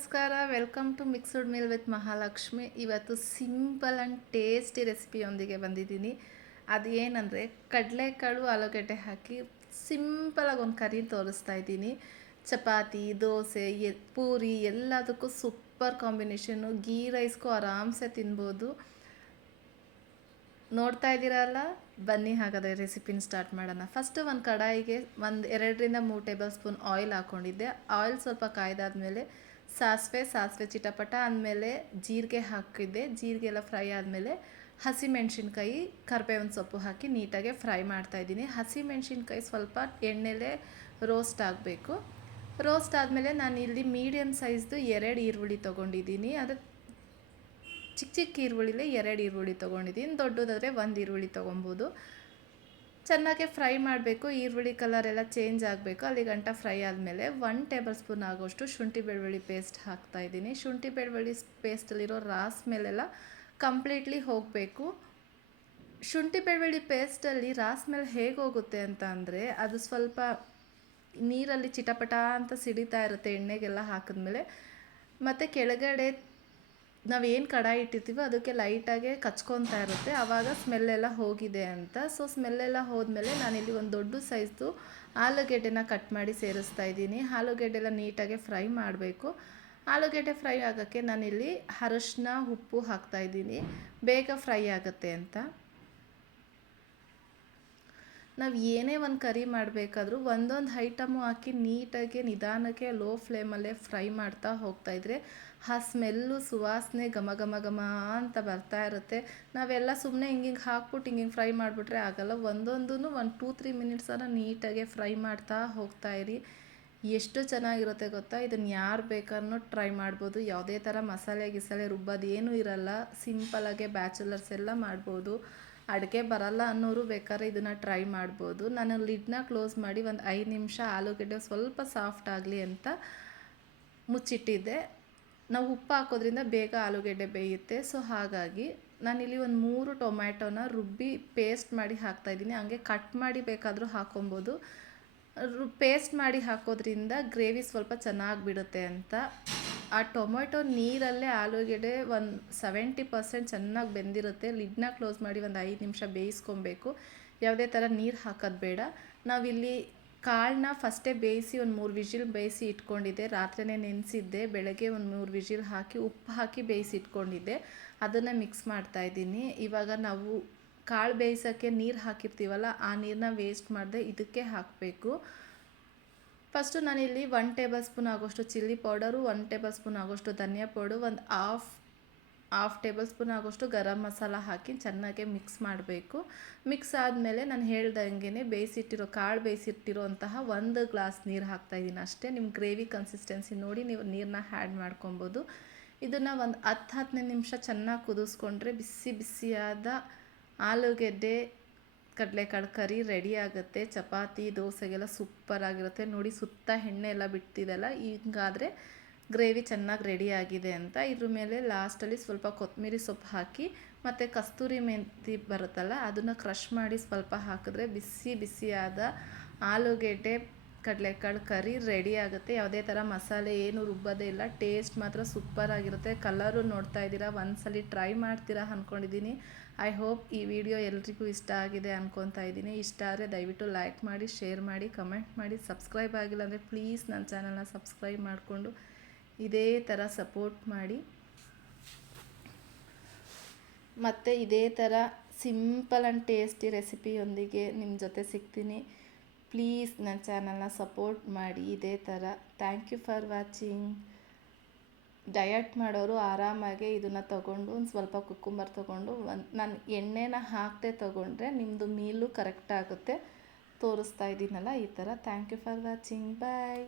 ನಮಸ್ಕಾರ, welcome to mixed meal with Mahalakshmi. ಇವತ್ತು simple and tasty ರೆಸಿಪಿಯೊಂದಿಗೆ ಬಂದಿದ್ದೀನಿ. ಅದು ಏನಂದರೆ ಕಡಲೆಕಾಳು ಆಲೂಗಡ್ಡೆ ಹಾಕಿ ಸಿಂಪಲಾಗಿ ಒಂದು ಕರಿ ತೋರಿಸ್ತಾ ಇದ್ದೀನಿ. ಚಪಾತಿ, ದೋಸೆ, ಪೂರಿ ಎಲ್ಲದಕ್ಕೂ ಸೂಪರ್ ಕಾಂಬಿನೇಷನ್ನು. ಗೀ ರೈಸ್ಗೂ ಆರಾಮ್ಸೆ ತಿನ್ಬೋದು. ನೋಡ್ತಾ ಇದ್ದೀರಲ್ಲ, ಬನ್ನಿ ಹಾಗಾದರೆ ರೆಸಿಪಿನ ಸ್ಟಾರ್ಟ್ ಮಾಡೋಣ. ಫಸ್ಟು ಒಂದು ಕಡಾಯಿಗೆ 2-3 ಟೇಬಲ್ ಸ್ಪೂನ್ ಆಯಿಲ್ ಹಾಕ್ಕೊಂಡಿದ್ದೆ. ಆಯಿಲ್ ಸ್ವಲ್ಪ ಕಾಯ್ದಾದ್ಮೇಲೆ ಸಾಸಿವೆ ಚಿಟಪಟ ಅಂದಮೇಲೆ ಜೀರಿಗೆ ಹಾಕಿದ್ದೆ. ಜೀರಿಗೆ ಎಲ್ಲ ಫ್ರೈ ಆದಮೇಲೆ ಹಸಿಮೆಣ್ಸಿನ್ಕಾಯಿ, ಕರಿಬೇವಿನ ಸೊಪ್ಪು ಹಾಕಿ ನೀಟಾಗಿ ಫ್ರೈ ಮಾಡ್ತಾಯಿದ್ದೀನಿ. ಹಸಿಮೆಣ್ಸಿನ್ಕಾಯಿ ಸ್ವಲ್ಪ ಎಣ್ಣೆಲೇ ರೋಸ್ಟ್ ಆಗಬೇಕು. ರೋಸ್ಟ್ ಆದಮೇಲೆ ನಾನು ಇಲ್ಲಿ ಮೀಡಿಯಮ್ ಸೈಜ್ದು 2 ಈರುಳ್ಳಿ ತೊಗೊಂಡಿದ್ದೀನಿ. ಅದು ಚಿಕ್ಕ ಈರುಳ್ಳಿಲೇ 2 ಈರುಳ್ಳಿ ತೊಗೊಂಡಿದ್ದೀನಿ. ದೊಡ್ಡದಾದರೆ 1 ಈರುಳ್ಳಿ ತೊಗೊಬೋದು. ಚೆನ್ನಾಗಿ ಫ್ರೈ ಮಾಡಬೇಕು. ಈರುಳ್ಳಿ ಕಲರ್ ಎಲ್ಲ ಚೇಂಜ್ ಆಗಬೇಕು. ಅಲ್ಲಿ ಗಂಟ ಫ್ರೈ ಆದಮೇಲೆ 1 ಟೇಬಲ್ ಸ್ಪೂನ್ ಆಗೋಷ್ಟು ಶುಂಠಿ ಬೆಳ್ಳುಳ್ಳಿ ಪೇಸ್ಟ್ ಹಾಕ್ತಾಯಿದ್ದೀನಿ. ಶುಂಠಿ ಬೆಳ್ಳುಳ್ಳಿ ಪೇಸ್ಟಲ್ಲಿರೋ ರಾಸ್ ಮೇಲೆಲ್ಲ ಕಂಪ್ಲೀಟ್ಲಿ ಹೋಗಬೇಕು. ಶುಂಠಿ ಬೆಳ್ಳುಳ್ಳಿ ಪೇಸ್ಟಲ್ಲಿ ರಾಸ್ ಮೇಲೆ ಹೇಗೆ ಹೋಗುತ್ತೆ ಅಂತ ಅಂದರೆ, ಅದು ಸ್ವಲ್ಪ ನೀರಲ್ಲಿ ಚಿಟಪಟ ಅಂತ ಸಿಡಿತಾ ಇರುತ್ತೆ ಎಣ್ಣೆಗೆಲ್ಲ ಹಾಕಿದ್ಮೇಲೆ. ಮತ್ತು ಕೆಳಗಡೆ ನಾವೇನು ಕಡಾಯಿ ಇಟ್ಟಿರ್ತೀವೋ ಅದಕ್ಕೆ ಲೈಟಾಗೆ ಕಚ್ಕೊತಾ ಇರುತ್ತೆ. ಆವಾಗ ಸ್ಮೆಲ್ಲೆಲ್ಲ ಹೋಗಿದೆ ಅಂತ. ಸೊ ಸ್ಮೆಲ್ಲೆಲ್ಲ ಹೋದ್ಮೇಲೆ ನಾನಿಲ್ಲಿ ಒಂದು ದೊಡ್ಡ ಸೈಜ್ದು ಆಲೂಗೆಡ್ಡೆನ ಕಟ್ ಮಾಡಿ ಸೇರಿಸ್ತಾ ಇದ್ದೀನಿ. ಆಲೂಗೆಡ್ಡೆಲ್ಲ ನೀಟಾಗಿ ಫ್ರೈ ಮಾಡಬೇಕು. ಆಲೂಗೆಡ್ಡೆ ಫ್ರೈ ಆಗೋಕ್ಕೆ ನಾನಿಲ್ಲಿ ಅರಶಿನ, ಉಪ್ಪು ಹಾಕ್ತಾಯಿದ್ದೀನಿ, ಬೇಗ ಫ್ರೈ ಆಗುತ್ತೆ ಅಂತ. ನಾವು ಏನೇ ಒಂದು ಕರಿ ಮಾಡಬೇಕಾದ್ರೂ ಒಂದೊಂದು ಐಟಮು ಹಾಕಿ ನೀಟಾಗಿ ನಿಧಾನಕ್ಕೆ ಲೋ ಫ್ಲೇಮಲ್ಲೇ ಫ್ರೈ ಮಾಡ್ತಾ ಹೋಗ್ತಾಯಿದ್ರೆ ಆ ಸ್ಮೆಲ್ಲು, ಸುವಾಸನೆ ಘಮ ಘಮ ಘಮ ಅಂತ ಬರ್ತಾ ಇರುತ್ತೆ. ನಾವೆಲ್ಲ ಸುಮ್ಮನೆ ಹಿಂಗೆ ಹಾಕ್ಬಿಟ್ಟು ಹಿಂಗೆ ಫ್ರೈ ಮಾಡಿಬಿಟ್ರೆ ಆಗೋಲ್ಲ. ಒಂದೊಂದೂ 1-2-3 ಮಿನಿಟ್ಸನ್ನು ನೀಟಾಗೆ ಫ್ರೈ ಮಾಡ್ತಾ ಹೋಗ್ತಾಯಿರಿ. ಎಷ್ಟು ಚೆನ್ನಾಗಿರುತ್ತೆ ಗೊತ್ತಾ. ಇದನ್ನು ಯಾರು ಬೇಕಾದ್ರೂ ಟ್ರೈ ಮಾಡ್ಬೋದು. ಯಾವುದೇ ಥರ ಮಸಾಲೆ ರುಬ್ಬೋದು ಏನೂ ಇರಲ್ಲ. ಸಿಂಪಲಾಗೆ ಬ್ಯಾಚುಲರ್ಸ್ ಎಲ್ಲ ಮಾಡ್ಬೋದು. ಅಡುಗೆ ಬರಲ್ಲ ಅನ್ನೋರು ಬೇಕಾದ್ರೆ ಇದನ್ನು ಟ್ರೈ ಮಾಡ್ಬೋದು. ನಾನು ಲಿಡ್ನ ಕ್ಲೋಸ್ ಮಾಡಿ ಒಂದು 5 ನಿಮಿಷ ಆಲೂಗಡ್ಡೆ ಸ್ವಲ್ಪ ಸಾಫ್ಟ್ ಆಗಲಿ ಅಂತ ಮುಚ್ಚಿಟ್ಟಿದ್ದೆ. ನಾವು ಉಪ್ಪು ಹಾಕೋದ್ರಿಂದ ಬೇಗ ಆಲೂಗಡ್ಡೆ ಬೇಯುತ್ತೆ. ಸೊ ಹಾಗಾಗಿ ನಾನಿಲ್ಲಿ ಒಂದು 3 ಟೊಮ್ಯಾಟೋನ ರುಬ್ಬಿ ಪೇಸ್ಟ್ ಮಾಡಿ ಹಾಕ್ತಾಯಿದ್ದೀನಿ. ಹಂಗೆ ಕಟ್ ಮಾಡಿ ಬೇಕಾದರೂ ಹಾಕೊಬೋದು. ಪೇಸ್ಟ್ ಮಾಡಿ ಹಾಕೋದ್ರಿಂದ ಗ್ರೇವಿ ಸ್ವಲ್ಪ ಚೆನ್ನಾಗಿ ಬಿಡುತ್ತೆ ಅಂತ. ಆ ಟೊಮೆಟೊ ನೀರಲ್ಲೇ ಆಲೂಗೆಡ್ಡೆ ಒಂದು 70% ಚೆನ್ನಾಗಿ ಬೆಂದಿರುತ್ತೆ. ಲಿಡ್ನ ಕ್ಲೋಸ್ ಮಾಡಿ ಒಂದು 5 ನಿಮಿಷ ಬೇಯಿಸ್ಕೊಬೇಕು. ಯಾವುದೇ ಥರ ನೀರು ಹಾಕೋದು ಬೇಡ. ನಾವಿಲ್ಲಿ ಕಾಳನ್ನ ಫಸ್ಟೇ ಬೇಯಿಸಿ ಒಂದು 3 ವಿಷಿಲ್ ಬೇಯಿಸಿ ಇಟ್ಕೊಂಡಿದ್ದೆ. ರಾತ್ರಿಯೇ ನೆನೆಸಿದ್ದೆ. ಬೆಳಗ್ಗೆ ಒಂದು 3 ವಿಷಿಲ್ ಹಾಕಿ ಉಪ್ಪು ಹಾಕಿ ಬೇಯಿಸಿ ಇಟ್ಕೊಂಡಿದ್ದೆ. ಅದನ್ನು ಮಿಕ್ಸ್ ಮಾಡ್ತಾಯಿದ್ದೀನಿ. ಇವಾಗ ನಾವು ಕಾಳು ಬೇಯಿಸೋಕ್ಕೆ ನೀರು ಹಾಕಿರ್ತೀವಲ್ಲ, ಆ ನೀರನ್ನ ವೇಸ್ಟ್ ಮಾಡದೆ ಇದಕ್ಕೆ ಹಾಕಬೇಕು. ಫಸ್ಟು ನಾನಿಲ್ಲಿ 1 ಟೇಬಲ್ ಸ್ಪೂನ್ ಆಗೋಷ್ಟು ಚಿಲ್ಲಿ ಪೌಡರು, 1 ಟೇಬಲ್ ಸ್ಪೂನ್ ಆಗೋಷ್ಟು ಧನಿಯಾ ಪೌಡರು, ಒಂದು ಹಾಫ್ ಟೇಬಲ್ ಸ್ಪೂನ್ ಆಗೋಷ್ಟು ಗರಂ ಮಸಾಲ ಹಾಕಿ ಚೆನ್ನಾಗಿ ಮಿಕ್ಸ್ ಮಾಡಬೇಕು. ಮಿಕ್ಸ್ ಆದಮೇಲೆ ನಾನು ಹೇಳ್ದಂಗೆ ಕಾಳು ಬೇಯಿಸಿಟ್ಟಿರೋ ಅಂತಹ 1 ಗ್ಲಾಸ್ ನೀರು ಹಾಕ್ತಾಯಿದ್ದೀನಿ ಅಷ್ಟೇ. ನಿಮ್ಮ ಗ್ರೇವಿ ಕನ್ಸಿಸ್ಟೆನ್ಸಿ ನೋಡಿ ನೀವು ನೀರನ್ನ ಆ್ಯಡ್ ಮಾಡ್ಕೊಬೋದು. ಇದನ್ನು ಒಂದು 10-15 ನಿಮಿಷ ಚೆನ್ನಾಗಿ ಕುದಿಸ್ಕೊಂಡ್ರೆ ಬಿಸಿ ಬಿಸಿಯಾದ ಆಲೂಗೆಡ್ಡೆ ಕಡಲೆಕಾಳು ಕರಿ ರೆಡಿ ಆಗುತ್ತೆ. ಚಪಾತಿ, ದೋಸೆಗೆಲ್ಲ ಸೂಪರಾಗಿರುತ್ತೆ. ನೋಡಿ ಸುತ್ತ ಎಣ್ಣೆ ಎಲ್ಲ ಬಿಡ್ತಿದೆಲ್ಲ, ಹಿಂಗಾದರೆ ಗ್ರೇವಿ ಚೆನ್ನಾಗಿ ರೆಡಿ ಆಗಿದೆ ಅಂತ. ಇದ್ರ ಮೇಲೆ ಲಾಸ್ಟಲ್ಲಿ ಸ್ವಲ್ಪ ಕೊತ್ತಂಬರಿ ಸೊಪ್ಪು ಹಾಕಿ ಮತ್ತು ಕಸ್ತೂರಿ ಮೆಂತಿ ಬರುತ್ತಲ್ಲ, ಅದನ್ನು ಕ್ರಷ್ ಮಾಡಿ ಸ್ವಲ್ಪ ಹಾಕಿದ್ರೆ ಬಿಸಿ ಬಿಸಿಯಾದ ಆಲೂಗೆಡ್ಡೆ ಕಡಲೆಕಾಳು ಕರಿ ರೆಡಿ ಆಗುತ್ತೆ. ಯಾವುದೇ ಥರ ಮಸಾಲೆ ಏನು ರುಬ್ಬೋದೇ ಇಲ್ಲ. ಟೇಸ್ಟ್ ಮಾತ್ರ ಸೂಪರಾಗಿರುತ್ತೆ. ಕಲರು ನೋಡ್ತಾ ಇದ್ದೀರಾ, ಒಂದ್ಸಲಿ ಟ್ರೈ ಮಾಡ್ತೀರಾ ಅಂದ್ಕೊಂಡಿದ್ದೀನಿ. ಐ ಹೋಪ್ ಈ ವಿಡಿಯೋ ಎಲ್ರಿಗೂ ಇಷ್ಟ ಆಗಿದೆ ಅಂದ್ಕೊತಾ ಇದ್ದೀನಿ. ಇಷ್ಟ ಆದರೆ ದಯವಿಟ್ಟು ಲೈಕ್ ಮಾಡಿ, ಶೇರ್ ಮಾಡಿ, ಕಮೆಂಟ್ ಮಾಡಿ. ಸಬ್ಸ್ಕ್ರೈಬ್ ಆಗಿಲ್ಲ ಅಂದರೆ ಪ್ಲೀಸ್ ನನ್ನ ಚಾನಲ್ನ ಸಬ್ಸ್ಕ್ರೈಬ್ ಮಾಡಿಕೊಂಡು ಇದೇ ಥರ ಸಪೋರ್ಟ್ ಮಾಡಿ. ಮತ್ತು ಇದೇ ಥರ ಸಿಂಪಲ್ ಆ್ಯಂಡ್ ಟೇಸ್ಟಿ ರೆಸಿಪಿಯೊಂದಿಗೆ ನಿಮ್ಮ ಜೊತೆ ಸಿಗ್ತೀನಿ. ಪ್ಲೀಸ್ ನನ್ನ ಚಾನಲ್ನ ಸಪೋರ್ಟ್ ಮಾಡಿ ಇದೇ ಥರ. Thank you for watching. Diet ಮಾಡೋರು ಆರಾಮಾಗಿ ಇದನ್ನು ತೊಗೊಂಡು ಒಂದು ಸ್ವಲ್ಪ ಕುಕ್ಕುಂಬರ್ ತೊಗೊಂಡು ನಾನು ಎಣ್ಣೆನ ಹಾಕದೆ ತೊಗೊಂಡ್ರೆ ನಿಮ್ಮದು ಮೀಲು ಕರೆಕ್ಟ್ ಆಗುತ್ತೆ. ತೋರಿಸ್ತಾ ಇದ್ದೀನಲ್ಲ ಈ ಥರ. Thank you for watching. Bye.